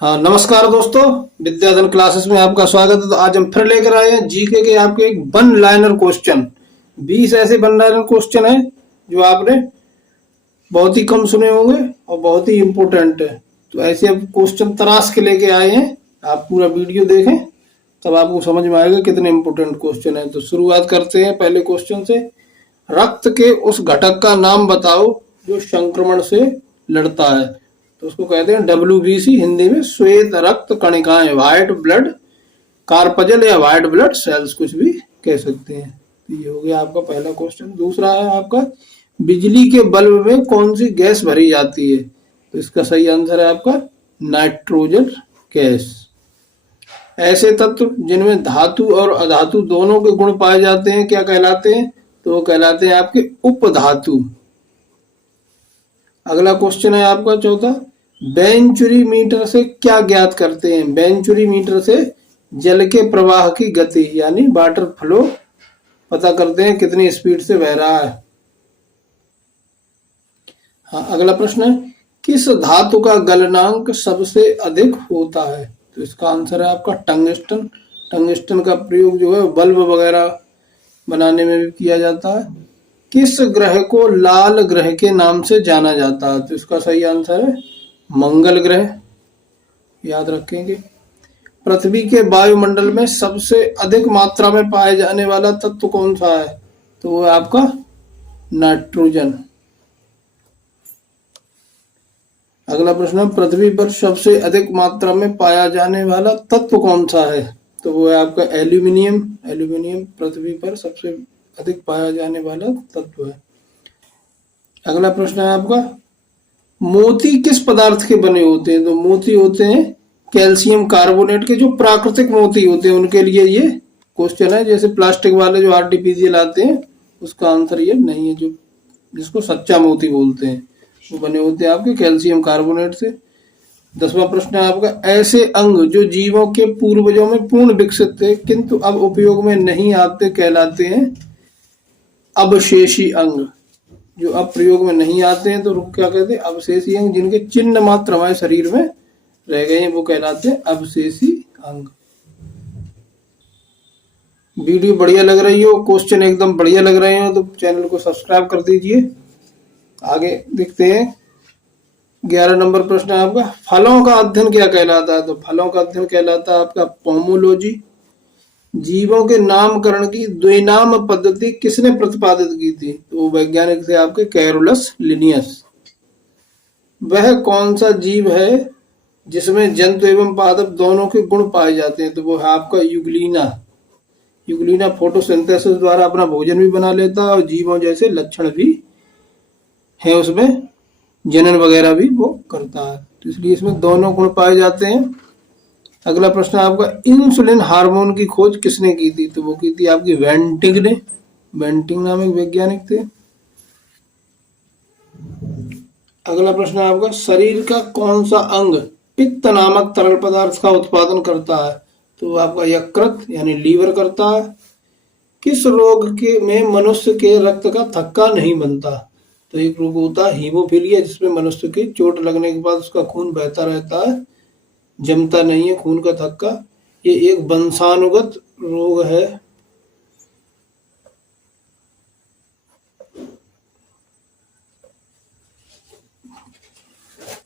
हाँ, नमस्कार दोस्तों। विद्याधन क्लासेस में आपका स्वागत है। तो आज हम फिर लेकर आए हैं जीके के आपके एक वन लाइनर क्वेश्चन। 20 ऐसे वन लाइनर क्वेश्चन है जो आपने बहुत ही कम सुने होंगे और बहुत ही इम्पोर्टेंट है। तो ऐसे अब क्वेश्चन तराश के लेके आए हैं। आप पूरा वीडियो देखें तब आपको समझ में आएगा कितने इम्पोर्टेंट क्वेश्चन है। तो शुरुआत करते हैं पहले क्वेश्चन से। रक्त के उस घटक का नाम बताओ जो संक्रमण से लड़ता है। तो उसको कहते हैं WBC, हिंदी में श्वेत रक्त कणिकाएं, व्हाइट ब्लड कार्पजल या व्हाइट ब्लड सेल्स, कुछ भी कह सकते हैं। तो ये हो गया आपका पहला क्वेश्चन। दूसरा है आपका, बिजली के बल्ब में कौन सी गैस भरी जाती है। तो इसका सही आंसर है आपका नाइट्रोजन गैस। ऐसे तत्व जिनमें धातु और अधातु दोनों के गुण पाए जाते हैं क्या कहलाते हैं। तो वो कहलाते हैं आपके उपधातु। अगला क्वेश्चन है आपका चौथा, वेंचुरी मीटर से क्या ज्ञात करते हैं। वेंचुरी मीटर से जल के प्रवाह की गति यानी वाटर फ्लो पता करते हैं, कितनी स्पीड से बह रहा है। हाँ, अगला प्रश्न है, किस धातु का गलनांक सबसे अधिक होता है। तो इसका आंसर है आपका टंगस्टन। टंगस्टन का प्रयोग जो है बल्ब वगैरह बनाने में भी किया जाता है। किस ग्रह को लाल ग्रह के नाम से जाना जाता है। तो इसका सही आंसर है मंगल ग्रह, याद रखेंगे। पृथ्वी के वायुमंडल में सबसे अधिक मात्रा में पाए जाने वाला तत्व कौन सा है। तो वो है आपका नाइट्रोजन। अगला प्रश्न है, पृथ्वी पर सबसे अधिक मात्रा में पाया जाने वाला तत्व कौन सा है। तो वो है आपका एल्यूमिनियम। एल्यूमिनियम पृथ्वी पर सबसे अधिक पाया जाने वाला तत्व है। अगला प्रश्न है आपका, मोती किस पदार्थ के बने होते हैं। तो मोती होते हैं कैल्शियम कार्बोनेट के, जो प्राकृतिक मोती होते हैं उनके लिए ये क्वेश्चन है। जैसे प्लास्टिक वाले जो आर्टिफिशियल आते हैं उसका आंसर ये नहीं है। जो जिसको सच्चा मोती बोलते हैं वो बने होते हैं आपके कैल्शियम कार्बोनेट से। 10वां प्रश्न है आपका, ऐसे अंग जो जीवों के पूर्वजों में पूर्ण विकसित थे किंतु अब उपयोग में नहीं आते कहलाते हैं अवशेषी अंग। जो अब प्रयोग में नहीं आते हैं तो क्या कहते हैं अवशेषी अंग। जिनके चिन्ह मात्र हमारे शरीर में रह गए हैं वो कहलाते हैं अवशेषी अंग। वीडियो बढ़िया लग रही हो, क्वेश्चन एकदम बढ़िया लग रहे हो तो चैनल को सब्सक्राइब कर दीजिए। आगे देखते हैं 11 नंबर प्रश्न है आपका, फलों का अध्ययन क्या कहलाता है। तो फलों का अध्ययन कहलाता है आपका पोमोलॉजी। जीवों के नामकरण की द्विनाम पद्धति किसने प्रतिपादित की थी। तो वैज्ञानिक थे आपके कैरोलस लिनियस। वह कौन सा जीव है जिसमें जंतु एवं पादप दोनों के गुण पाए जाते हैं। तो वो है आपका यूग्लिना। यूग्लिना फोटोसिंथेसिस द्वारा अपना भोजन भी बना लेता है और जीवों जैसे लक्षण भी है, उसमें जनन वगैरह भी वो करता है, तो इसलिए इसमें दोनों गुण पाए जाते हैं। अगला प्रश्न आपका, इंसुलिन हार्मोन की खोज किसने की थी। तो वो की थी आपकी वेंटिंग ने। वेंटिंग नाम एक वैज्ञानिक थे। अगला प्रश्न है आपका, शरीर का कौन सा अंग पित्त नामक तरल पदार्थ का उत्पादन करता है। तो आपका यकृत यानी लीवर करता है। किस रोग के में मनुष्य के रक्त का थक्का नहीं बनता। तो एक रोग होता है हीमोफीलिया, जिसमें मनुष्य की चोट लगने के बाद उसका खून बहता रहता है, जमता नहीं है खून का थक्का। ये एक वंशानुगत रोग है।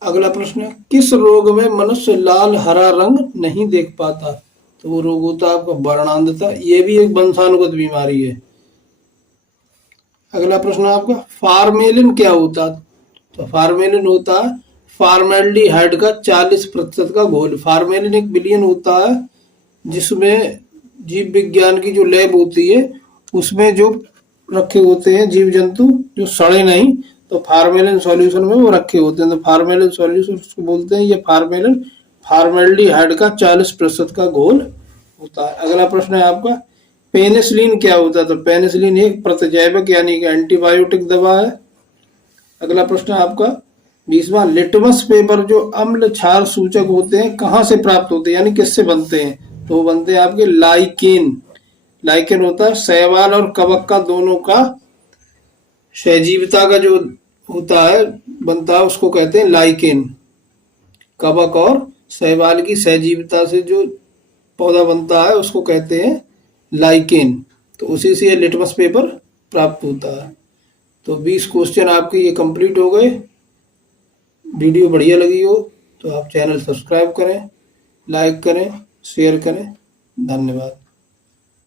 अगला प्रश्न है, किस रोग में मनुष्य लाल हरा रंग नहीं देख पाता। तो वो रोग होता है आपका वर्णांधता। ये भी एक वंशानुगत बीमारी है। अगला प्रश्न है आपका, फार्मेलिन क्या होता है। तो फार्मेलिन होता है फॉर्मेल्डिहाइड का 40% का घोल। फार्मेलिन एक विलयन होता है जिसमें जीव विज्ञान की जो लैब होती है उसमें जो रखे होते हैं जीव जंतु जो सड़े नहीं, तो फार्मेलिन सॉल्यूशन में वो रखे होते हैं। तो फार्मेलिन सॉल्यूशन उसको बोलते हैं। ये फार्मेलिन फॉर्मेल्डिहाइड का 40% का घोल होता है। अगला प्रश्न है आपका, पेनिसिलिन क्या होता है। तो पेनिसिलिन एक प्रतिजैविक यानी कि एंटीबायोटिक दवा है। अगला प्रश्न है आपका 20वां, लिटमस पेपर जो अम्ल क्षार सूचक होते हैं कहाँ से प्राप्त होते हैं यानी किससे बनते हैं। तो वो बनते हैं आपके लाइकेन। लाइकेन होता है शैवाल और कवक का दोनों का सहजीविता का जो होता है बनता है, उसको कहते हैं लाइकेन। कवक और शैवाल की सहजीविता से जो पौधा बनता है उसको कहते हैं लाइकेन। तो उसी से ये लिटमस पेपर प्राप्त होता है। तो 20 क्वेश्चन आपके ये कंप्लीट हो गए। वीडियो बढ़िया लगी हो तो आप चैनल सब्सक्राइब करें, लाइक करें, शेयर करें। धन्यवाद।